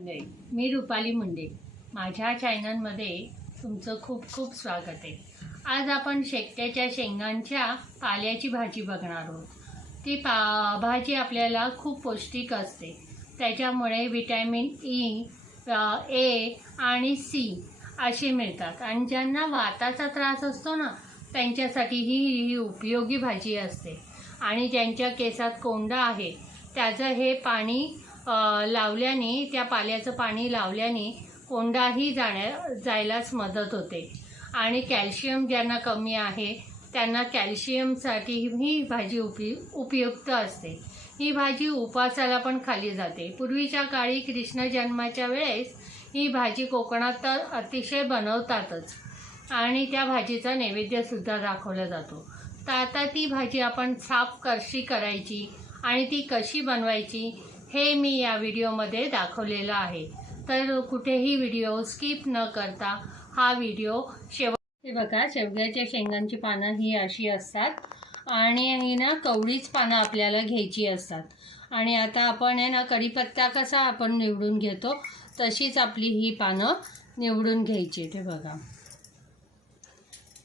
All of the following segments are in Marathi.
मंडळी मी रुपाली मुंडे. माझ्या चॅनलमध्ये तुमचं खूप खूप स्वागत आहे. आज आपण शेकट्याच्या शेंगांच्या पाल्याची भाजी बघणार आहोत. ती पा भाजी आपल्याला खूप पौष्टिक असते. त्याच्यामुळे विटॅमिन ई ए आणि सी असे मिळतात. आणि ज्यांना वाताचा त्रास असतो ना त्यांच्यासाठी ही ही उपयोगी भाजी असते. आणि ज्यांच्या केसात कोंडा आहे त्याचं हे पाणी लावल्याने त्या पाल्याचं पाणी लावल्याने कोंडाही जाण्या जायलाच मदत होते. आणि कॅल्शियम ज्यांना कमी आहे त्यांना कॅल्शियमसाठी ही भाजी उपयु उपयुक्त असते. ही भाजी उपासाला पण खाली जाते. पूर्वीच्या काळी कृष्ण जन्माच्या वेळेस ही भाजी कोकणात तर अतिशय बनवतातच. आणि त्या भाजीचा नैवेद्यसुद्धा दाखवला जातो. तर आता ती भाजी आपण साफ कशी करायची आणि ती कशी बनवायची हे मी या व्हिडिओमध्ये दाखवलेलं आहे. तर कुठेही व्हिडिओ स्किप न करता हा व्हिडिओ शेव हे बघा शेवग्याच्या शेंगांची पानं ही अशी असतात आणि ना कवळीच पानं आपल्याला घ्यायची असतात. आणि आता आपण आहे ना कढीपत्ता कसा आपण निवडून घेतो तशीच आपली ही पानं निवडून घ्यायची. ते बघा.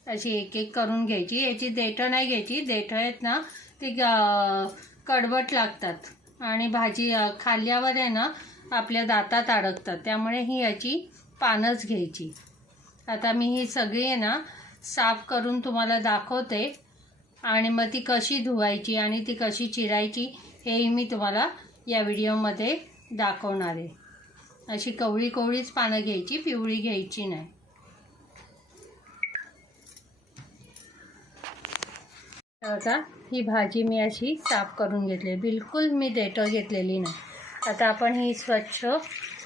अशी एक एक करून घ्यायची. याची देठं नाही घ्यायची. देठं आहेत ना ती कडवट लागतात. आणि भाजी खाल्ल्यावर आहे ना आपल्या दातात अडकतात. त्यामुळे ही याची पानंच घ्यायची. आता मी ही सगळी आहे ना साफ करून तुम्हाला दाखवते. आणि मग ती कशी धुवायची आणि ती कशी चिरायची हेही मी तुम्हाला या व्हिडिओमध्ये दाखवणार आहे. अशी कवळी कवळीच पानं घ्यायची पिवळी घ्यायची नाही. आता ही भाजी मी अशी साफ करून घेतली बिलकुल मी देठं घेतलेली नाही. आता आपण ही स्वच्छ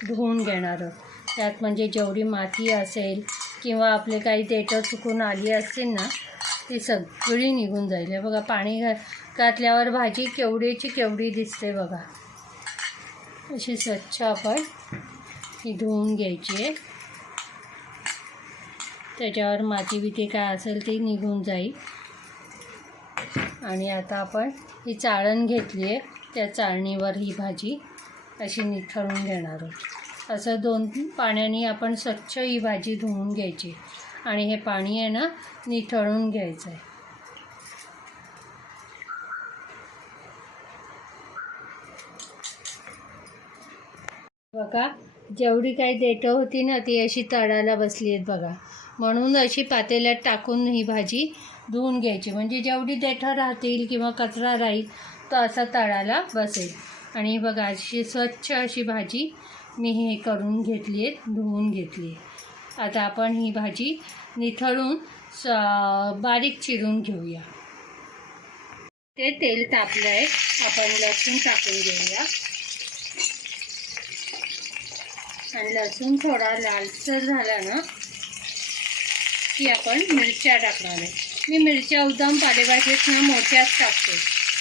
धुवून घेणार आहोत. त्यात म्हणजे जेवढी माती असेल किंवा आपले काही देठं चुकून आली असतील ना ती सगळी निघून जाईल. बघा पाणी घा घातल्यावर भाजी केवढीची केवढी दिसते बघा. अशी स्वच्छ आपण ही धुवून घ्यायची आहे. त्याच्यावर माती बिती काय असेल ती निघून जाईल. आणि आता आपण ही चाळण घेतली आहे. त्या चाळणीवर ही भाजी अशी निथळून घेणार आहोत. असं दोन पाण्याने आपण स्वच्छ ही भाजी धुवून घ्यायची. आणि हे पाणी आहे ना निथळून घ्यायचं आहे बघा जेवढी काही देठं होती ना ती अशी तळाला बसली आहेत बघा. म्हणून अशी पातेल्यात टाकून ही भाजी धुवून घ्यायची. म्हणजे जेवढी देठं राहतील किंवा कचरा राहील तो असा तळाला बसेल. आणि बघा अशी स्वच्छ अशी भाजी मी हे करून घेतली आहे धुवून घेतली आहे. आता आपण ही भाजी निथळून स बारीक चिरून घेऊया. ते तेल तापलं आहे आपण लसूण टाकून घेऊया. आणि लसूण थोडा लालसर झाला ना की आपण मिरच्या टाकणार आहे. मी मिरच्या उदम पालेभाजीत ना मोठ्याच टाकते.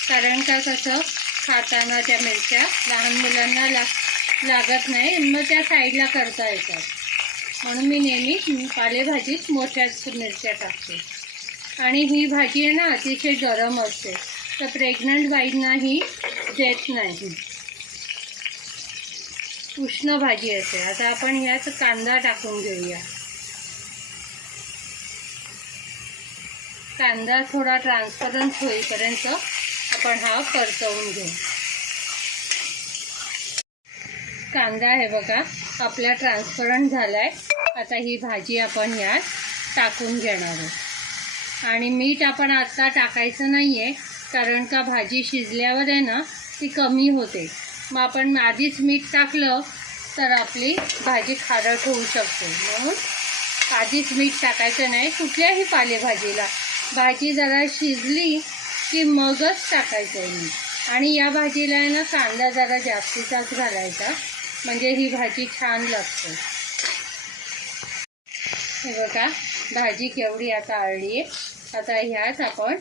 कारण का कसं खाताना त्या मिरच्या लहान मुलांना ला लागत नाही मग त्या साईडला करता येतात. म्हणून मी नेहमी पालेभाजीत मोठ्याच मिरच्या टाकते. आणि ही भाजी आहे ना अतिशय गरम असते. तर प्रेग्नंट बाईंनाही देत नाही. उष्ण भाजी असते. आता आपण ह्यात कांदा टाकून घेऊया. कांदा थोडा ट्रान्सपरंट होईपर्यंत आपण हा परतवून घेऊ. कांदा हे बघा आपला ट्रान्सपरंट झाला आहे आता ही भाजी आपण यात टाकून घेणार आहोत. आणि मीठ आपण आता टाकायचं नाही आहे कारण का भाजी शिजल्यावर आहे ना ती कमी होते. मग आपण आधीच मीठ टाकलं तर आपली भाजी खारट होऊ शकते. म्हणून आधीच मीठ टाकायचं नाही कुठल्याही पालेभाजीला. भाजी जरा शिजली की मगच टाकायचं आहे मी. आणि या भाजीला आहे ना कांदा जरा जास्तीचाच घालायचा. म्हणजे ही भाजी छान लागते. हे बघा भाजी केवढी आता आळली आहे. आता ह्यात आपण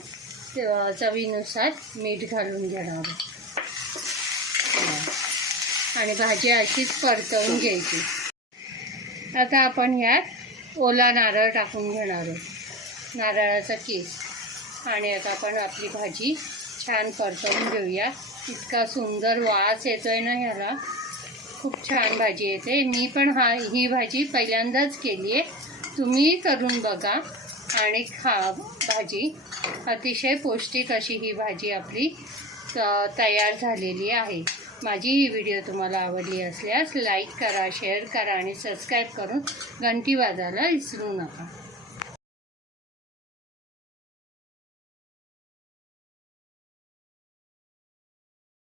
चवीनुसार मीठ घालून घेणार आहोत. आणि भाजी अशीच परतवून घ्यायची. आता आपण ह्यात ओला नारळ टाकून घेणार आहोत. नारळाचा केस आणि आता आपण आपली भाजी छान परतवून घेऊया. इतका सुंदर वास येतो आहे ना ह्याला. खूप छान भाजी येते. मी पण हा ही भाजी पहिल्यांदाच केली आहे. तुम्ही करून बघा आणि खा भाजी. अतिशय पौष्टिक अशी ही भाजी आपली त- तयार झालेली आहे. माझी ही व्हिडिओ तुम्हाला आवडली असल्यास लाईक करा शेअर करा आणि सबस्क्राईब करून घंटी वाजायला विसरू नका.